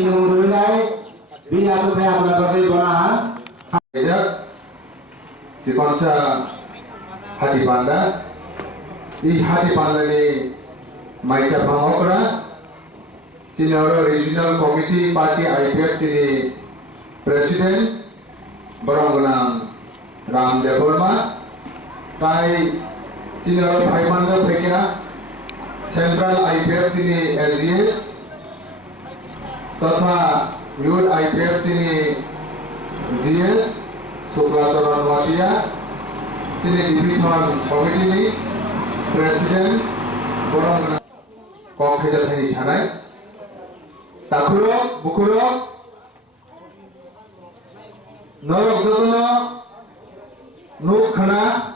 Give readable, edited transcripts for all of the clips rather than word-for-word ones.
Sinumulunay, binaso kaya pala bonahan. Si konsa hati panda, I hati panda ni Maita Pangokra, Sinoro Regional Committee Party IPF tini President Baronggunang Ram Deborma, tai Sinoro Paimanda Pekya Central IPF tini LGS, totha Youth IPF tini GS Supratoran Watia, sini Division Committee ni President Borong Kok Hejat Heni Sanai, Takurok Bukurok Norok Jotono Nuk Khana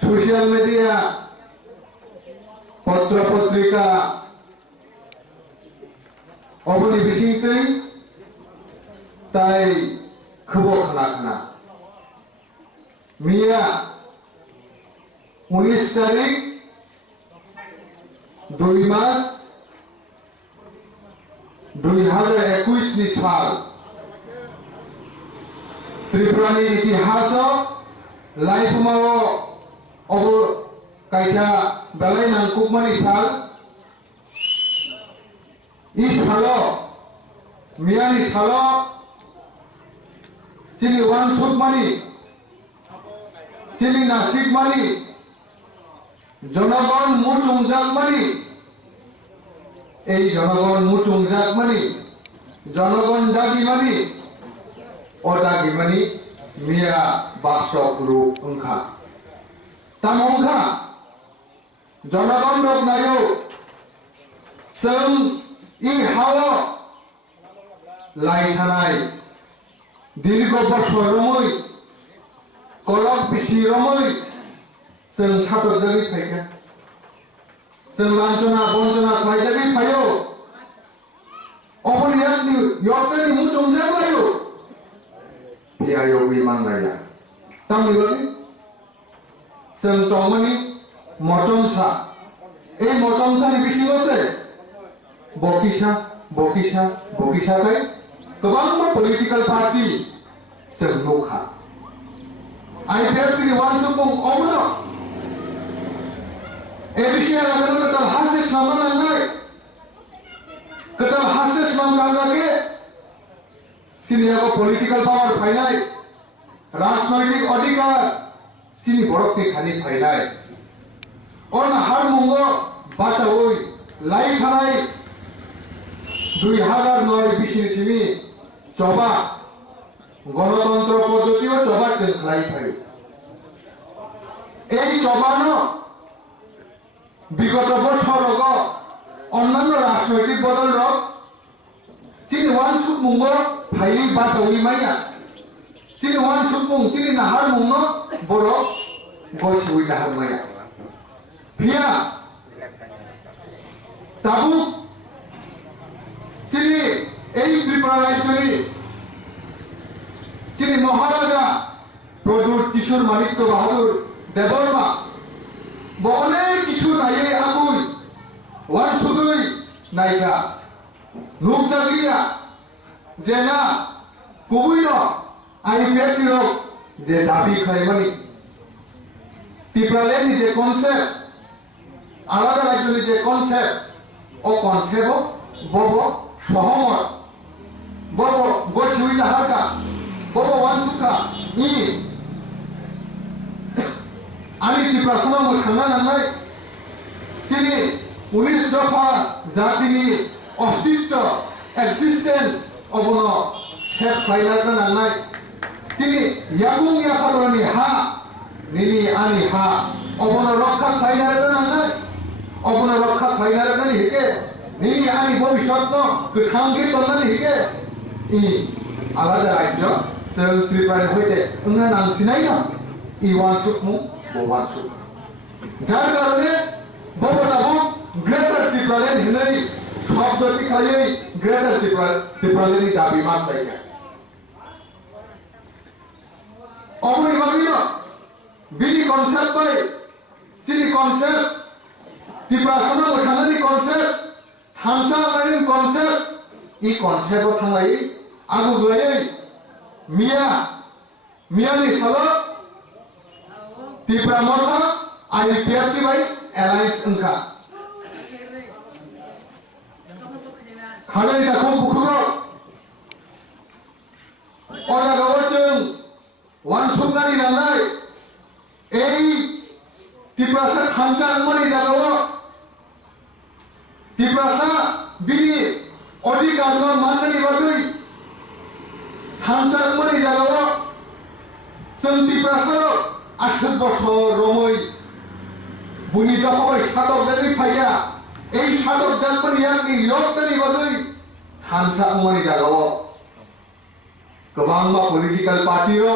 Social Media Patra Patrika Oboni Bisingtui Tai Khubok Khana Mia 19 তারিখ 2 মাস 2021 নি সাল ত্রিপুরানি ইতিহাস লাইফমাও of কাইসা বেলাই নাংকুকমানি সাল ই সালো মিয়ানি সালো সিনি one সুকমানি সিনি নাসিকমানি জনগণ মুচুংজাকমানি এই জনগণ মুচুংজাকমানি জনগণ দাগিমানি অদাগিমানি মিয়া বাস্তব রূপ অংখা তাম অংখা জনগণ রক নায়ো जों ই হাও লাই থানায় দীর্ঘ বছর রমই কলক বিসি রমই जों साथरजों फैगोन जों लांजना बंजना फायदारि फायो अबनियानि यर्तनि मुचुंजाबायो पियायो बिमांनाया तामिबानि जों तंमानि मचंसा ए मचंसानि बिसिङावसो बकिसाखाय गोबां पलिटिकल पार्टी जों नखा आइपिएफ तिनि वान सुबुं अबनो एबिसिया लागोन कतल हासे सामनांनाय कतल हासे सामनांगाके सिनियाको पॉलिटिकल पावर फाइनाय राजनैतिक अधिकार सिनि बरकनि खानि फाइनाय अन हार मुंगो बाचावै लाई थानाय 2009 बिसिनि सिमि जबा गणतंत्र पद्धतिओ जबा जों खालाय फायो এই জবানো বিগত বছরগ অন্যান্য রাজনৈতিক বদল রক চিনি ওয়ান সুকমুঙ্গ ফাইলি বাসাউই মাইয়া চিনি ওয়ান সুকমুং চিনি নাহার মুঙ্গ বড় গসুই নাহার মাইয়া ভিয়া তাবু চিনি এই ত্রিপুরা রাজ্যনি চিনি মহারাজা প্রদ্যুৎ কিশোর মানিক্য বাহাদুর দেববর্মা বনে কিছু নাইয়ে আগুই ওয়ান সুদুই নাইকা নুক জাগিয়া জেনা কুবুইন আইপিএফ নিরক যে দাবি খাইমানি ত্রিপুরালেন্ডনি যে কনসেপ্ট আলাদা রাজ্যনি যে কনসেপ্ট ও কনসেপ্ট বব সহমত বব গসুই নাহারকা বব ওয়ান সুকা ই আমি ত্রিপুরা সমাজ থানা নাंनाय চিনি 19 দফা জাতিनि अस्तित्व एक्जिस्टेंस अबन सेफ फाइनारखौ नांनाय चिनि याबुं याफादरनि हा निनि आनि हा अबन रक्षा फाइनारखौ नांनाय अबन रक्षा फाइनारखौ हिके निनि आनि भबिष्यतनो गोथांखि तन्नानै हिके इ आलादा राज्य जों त्रिपुरानि हयते ओंना नांसिनाय न इवान सुकमु बवान सुक যার কারণে ববদাবু গ্রেটার ত্রিপুরালেন্ড হিনাই শব্দটি খাইয়ে গ্রেটার ত্রিপুরালেন্ডনি দাবি মানতাই অবনিভাবিন বিনি concept by Sini concept Tripura সমাজ থানানি কনসেপ্ট थांसा लाइन कॉन्सेप्ट ई कॉन्सेप्ट थांलाई आगु गयै मिया नि सालो तिप्रा मरखा IPF की भाई एलायंस उनका खाने का खूब बुखुरो और अगर जों wan सुबनारी नालाय तिप्रासा थांसा अंगमानि जागावो तिप्रासा बिनि अधिकार माननायनि बागै थांसा अंगमानि जागावो जों तिप्रासा आसुर बसर रमै बुनि दाखाबाय सादक जागै फाया सादक जागमानिया यत्तनि बागै थांसा अंगमानि जागावो गोबां पलिटिकल पार्टी रो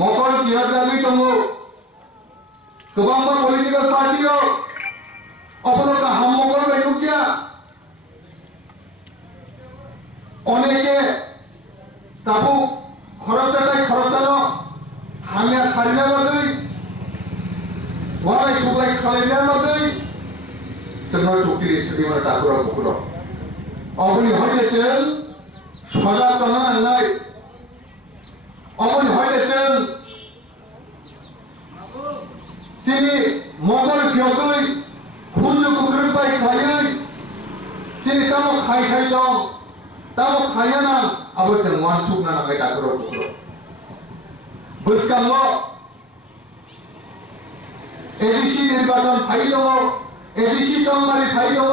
मकर किया जागै दङ गोबां पलिटिकल पार्टी रो अपनो का हम मकर गयो क्या अनेके ताबु खरचाटाय खरचानो हामिया सारिना बागै वाराय सुग्लाय खालायना बागै जोंना जुक्ति सिदिमा टाकुरा बुकुरो अबनि हयले जों सजा तना नांनाय अबनि हयले जों जिनि मगर बियगै खुनजु कुकुरबाय खायै जिनि तामो खाय दं तामो खायना आबो जों मान सुगना नांनाय टाकुरा बुकुरो बसकांगो एडिसी निर्वाचन फाइ दङ एडिसी चंमारि फाइ दङ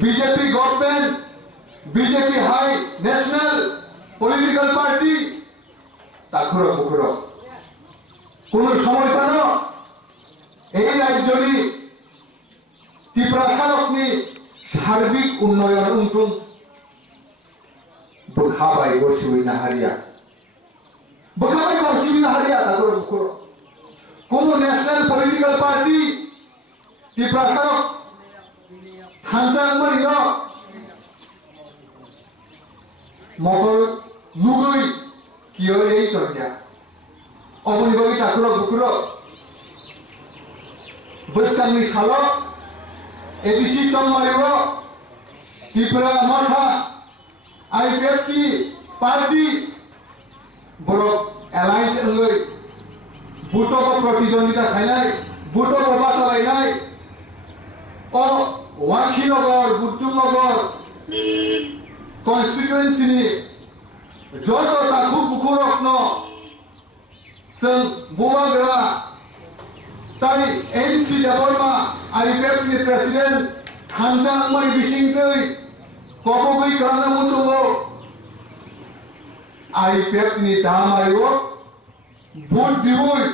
बीजेपी गवर्नमेंट बीजेपी हाई नेशनल पलिटिकल पार्टी ताकुरो बुकुरो कोनो समय पानो राज्यनि तिप्रासारकनि सार्बिक उन्नयन उनथुं बोखाबाय गरसिबि नाहारिया ताकुरो बुकुरो कोनो नेशनल पलिटिकल पार्टी तिप्रासारक थांसांगमानि न मगर नुगै कियो तन्या अबनि बागै ताकुरो बुकुरो बसकांनि सालो एडिसी चंमारिरो तिप्रा मरखा IPF की पार्टी बरक एलायंस अंगै बुटको प्रतिद्वंदिता खायनाय बुटको बासालायनाय ओ वाखिनगर बुटुमनगर कन्स्टिट्युएन्सिनि जत ताखु बुकुरकनो जों बुवाग्रा ताइ NC देबरमा IPF नि प्रेसिडेंट थांजा अंगमानि बिसिंदै कबगै कराना मुतुगो IPF नि दामारियो बुट बिबुय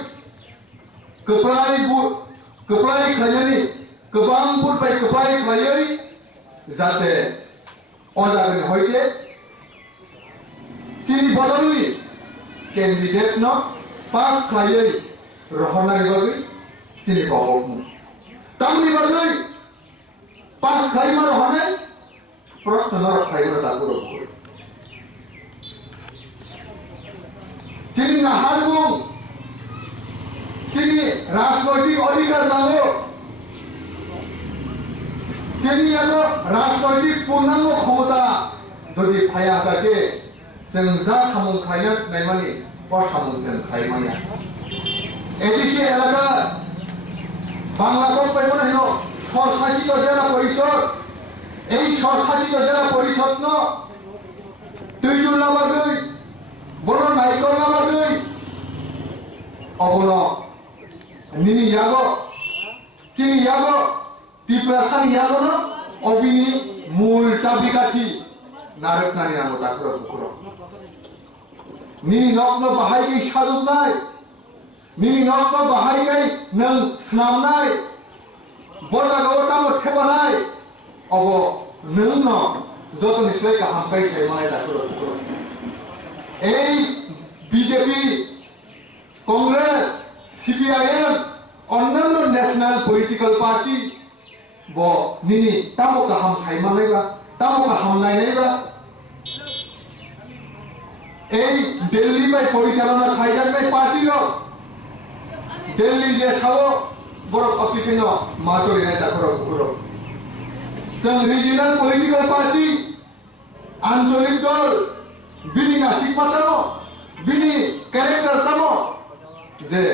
कप्लाय खायनानि गोबां बुट बाय कप्लाय खायै जाते अजागनि हयते सिनि बदलनि कैंडिडेट न पास खायै रहनानि बागै सिनि बावकमु तामनि बागै पास खायमा रहनाय प्रश्न न रखायमा ताकुरो जिनि नाहारबुं जिनि राजनैतिक अधिकार नांगौ जिनि राजनैतिक पूर्णांग क्षमता जदि फायाबाके जों जा सामुं खायनो नायमानि अ सामुं जों खायमानिया एडिसी एलाका बांलादेश पाइबना हेनो सरशासित जिला परिषद এই सरशासित जिला परिषद न दुइजुन लाबागै बनो नायकर लाबागै अबनो निनि यागो चिनि यागो तिप्रासानि यागो न अबिनि मूल चाबिकाथि नारकनानि नामो ताकुरो बुकुरो निनि नक्न बाहायगै साजुबनाय निनि नक्न बाहायगै नों स्नामनाय बजागाव तामो थेबानाय अब नों न जतनिस्लाय गाहामखाय सायमानाय ताकुरो बुकुरो बीजेपी कांग्रेस CPIM अन्यान्य नेशनल पलिटिकल पार्टी बो निनि तामो गाहाम सायमानायबा तामो गाहाम नायनायबा दिल्ली बाय परिचालना खायजानाय पार्टी रो दिल्ली जे सावो बरफ अपिफिनो माजोरी नाय दाखरो बुखुरो जों रिजिनाल पलिटिकल पार्टी आंचलिक दल बिनि नासिक मातानो बिनि कैरेक्टर तामो जे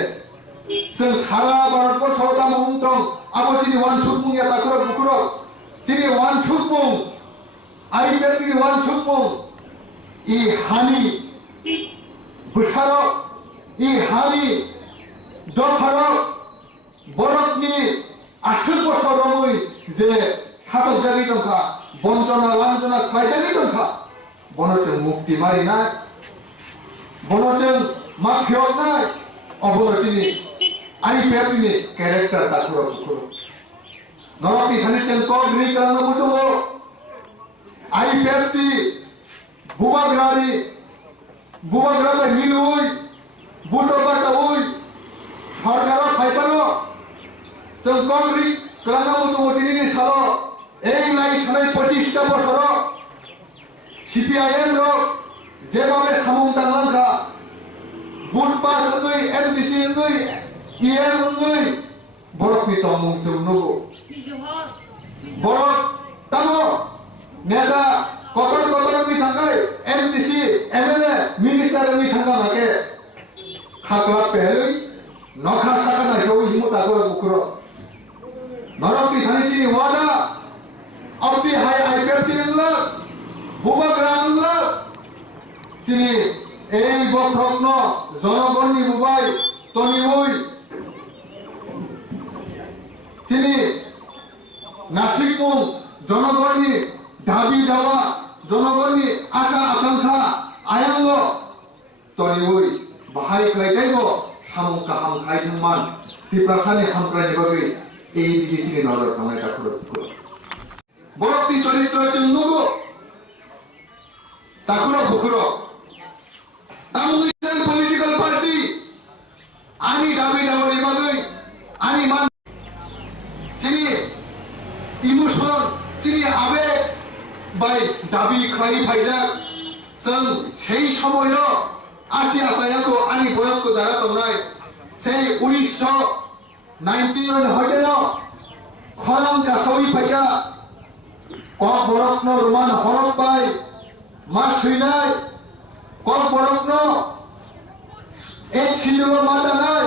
जों सारा भारतबर्षआव दा मुं दं आबो जिनि वान सुकमुं या दाखरो बुखुरो जिनि वान सुकमुं आइपेडनि वान सुकमुं इ हानि बुसारो इ हानि दफारो बरफनि आसुर बसरमै जे सातक जागि दंखा बन्जना लांजना खायजागि दंखा बनोजों मुक्ति मारिनाय बनोजों माफियनाय अबनोजिनि आइपेडनि कैरेक्टर दाखुरो बुखुरो नरकनि खानिजों कग्रि खालामनो दङ आइपेडनि बुबाग्रानि मिलुय बुटबासावै सरकाराव फाइपानो जों कग्रि खालामनो दङ दिनैनि सालाव এই লাই থানায় 25টা বছর সিপিআইএম রক যেভাবে সামুং দাংলাংখা বুট পাস নই এমডিসি নই ইএম নই বরফনি তমুং চুমনগো বরফ তামো নেতা কতর কতরনি থাকায় এমডিসি এমএলএ মিনিস্টারনি থাকা লাগে খাকলা পেহলই নখা সাকানা সবই হিমতা করে বুকুরো নরকটি থানিছিনি ওয়াদা Abdi hai IPFT ला बुबाग्रां ला सिनि এই বক্রগ্ন জনগণনি বুবাই তনিবই সিনি নাসিকমুং জনগণনি দাবি দাওয়া জনগণনি আশা আকাঙ্ক্ষা আয়াঙ্গ তনিবই বাহাই খাইতাইবো সামুং কাহাম খাইथोंमान टिप्रासानि हामख्रायनि बागै এই दिगे सिनि नजर थांनाय दाखुरो बरफनि चरित्र जों नुगो दाखुरो बुखुरो तामुंनि पलिटिकल पार्टी आनि दाबि दावानि बागै आनि मान सिनि इमोशन सिनि आबेग बाय दाबि खालाय फायजाक जों সেই সময় আসি আসায়াको आनि बयसको जारा दंनाय সেই 1990 হইতেন খরাং কাছাউই ফাইয়া কক বরফন রোমান হরপ পাই মাছ হইনাই কক বরফন এক ছিল মাতা নাই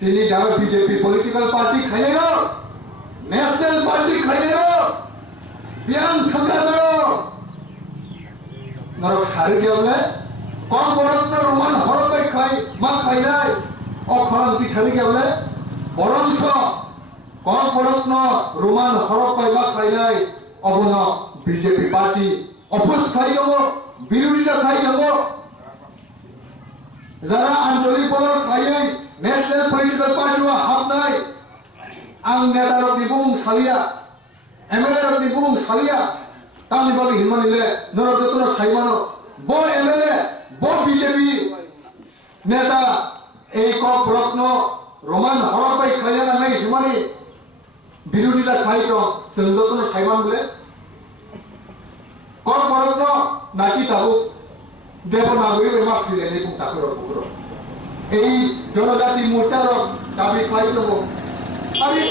তিনি যারা বিজেপি পলিটিক্যাল পার্টি খাইলেন ন্যাশনাল পার্টি খাইলেন বিয়াং থাকানো নরক সারি গেলে কক বরফন রোমান হরপ পাই খাই মা খাইনাই অখরাং পিছালি গেলে বরংস কক বরফন রোমান হরপ পাই মা খাইনাই অবন বিজেপি পার্টি অপোজ খাই দङ বিরোধিতা খাই দङ যারা আঞ্চলিক বলৰ খাইयै नेशनल पॉलिटिकल पार्टी हाबनाय आं नेतारनि बुं सालिया एमएलए रनि बुं सालिया तानि बागै हिमानिले नरक जतन साइमानो बो एमएलए बो बीजेपी नेता এই কক রত্ন রোমান হরপাই খাইয়া নাই হিমানি বিরোধিতা খাই দं जों जतन साइमान বলে কক রত্ন নাকি তাবু দেবনাগরী মাসিলেনি বুং তাকর বুকুর এই জনজাতি মোর্চার দাবি খাই দङ আরে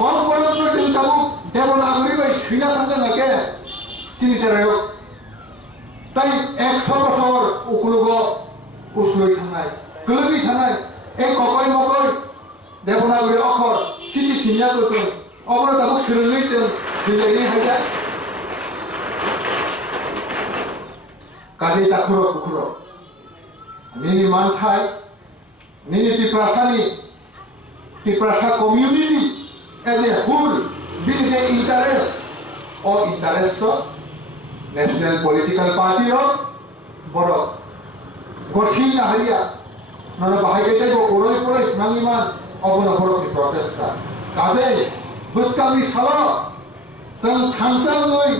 কক রত্ন जों তাবু দেবনাগরী বাই সিনা থাকা নাকে চিনিসারায় তাই 100 বছর উকুলগ উসলই থানায় গলবি থানায় এই ককই মকই দেবনাগরী অক্ষর সিটি সিনিয়া তো অবর তাবু সিরলই जों সিলেনি হাইজা কাজে তাকুর বুকুর নিনি মানথাই নিনি Tiprasa community as a whole বিজ a interest national political party বড় গছি না হারিয়া নন বাহাইকে যাইব ওরই নাঙ্গিমান অবন বড়কি প্রচেষ্টা কাজে বুজকামি সাল जों थांसाङै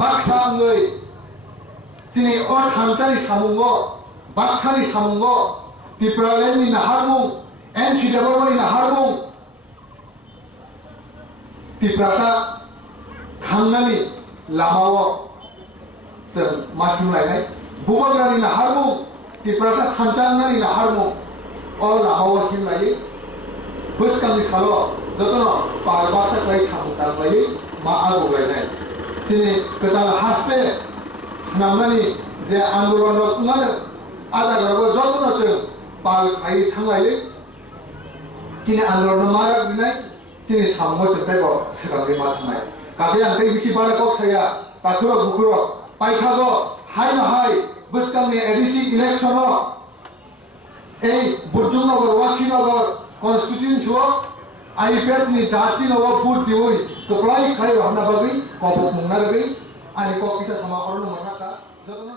बाक्साङै दिनै अ थांसानि सामुंग बाक्सानि सामुंग त्रिपुरानि नाहारमुं एनसिडब्लिउनि नाहारमुं त्रिपुरासा थांनानै लामाव जों माथुलायनाय बुबाग्रानि नाहारमुं त्रिपुरासा थांसांनानै नाहारमुं all our him like bus kami salo jotono parbatsa kai samutal lai ma ago gainai sini kedal haspe snamani je andolon ngana ada gargo jotono che pal khai thangai sini andolon marak binai sini sammo chepego sekangi ma thangai kaje angkai bisi bala kok saya kakuro bukuro paithago hai na hai bus kami edc election এই বুজুনগর ওয়াকিনগর constituency আইপেট নি দাচি নব বুট দিওই তো ply খাই রহনা বাগৈ কবক মুংনা রগৈ আনি ককিসা সমাকরণ মনাকা যতন